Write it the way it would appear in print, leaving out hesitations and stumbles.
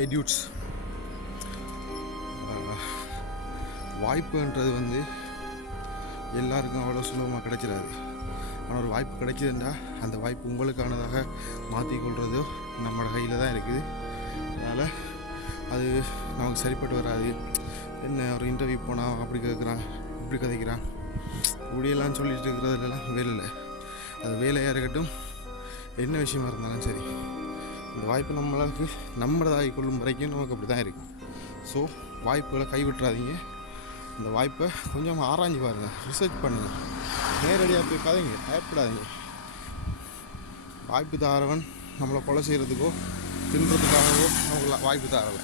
ஹே dudes, வாய்ப்புன்றது எல்லாருக்கும் அவ்வளோ சுலபமாக கிடைச்சிடாது. ஆனால் ஒரு வாய்ப்பு கிடைச்சிதுண்டா அந்த வாய்ப்பு உங்களுக்கானதாக மாற்றிக்கொள்றதோ நம்மளோட கையில் தான் இருக்குது. அதனால் அது நமக்கு சரிப்பட்டு வராது. என்ன ஒரு இன்டர்வியூ போனால் அப்படி கேட்குறான், இப்படி கதைக்கிறான், இப்படியெல்லாம் சொல்லிட்டு இருக்கிறதுலாம் வேலை இல்லை. அது வேலையாக இருக்கட்டும், என்ன விஷயமா இருந்தாலும் சரி, இந்த வாய்ப்பு நம்மளுக்கு நம்மளதாகி கொள்ளும் வரைக்கும் நமக்கு அப்படி தான் இருக்கும். ஸோ வாய்ப்புகளை கைவிட்டுறாதீங்க. இந்த வாய்ப்பை கொஞ்சம் ஆராய்ஞ்சு பாருங்கள், ரிசர்ச் பண்ணுங்கள். நேரடியாக போய் கதைங்க, பயப்படாதீங்க. வாய்ப்பு தாரவன் நம்மளை கொலை செய்கிறதுக்கோ தின்றதுக்காகவோ நமக்கு வாய்ப்பு தாரலை.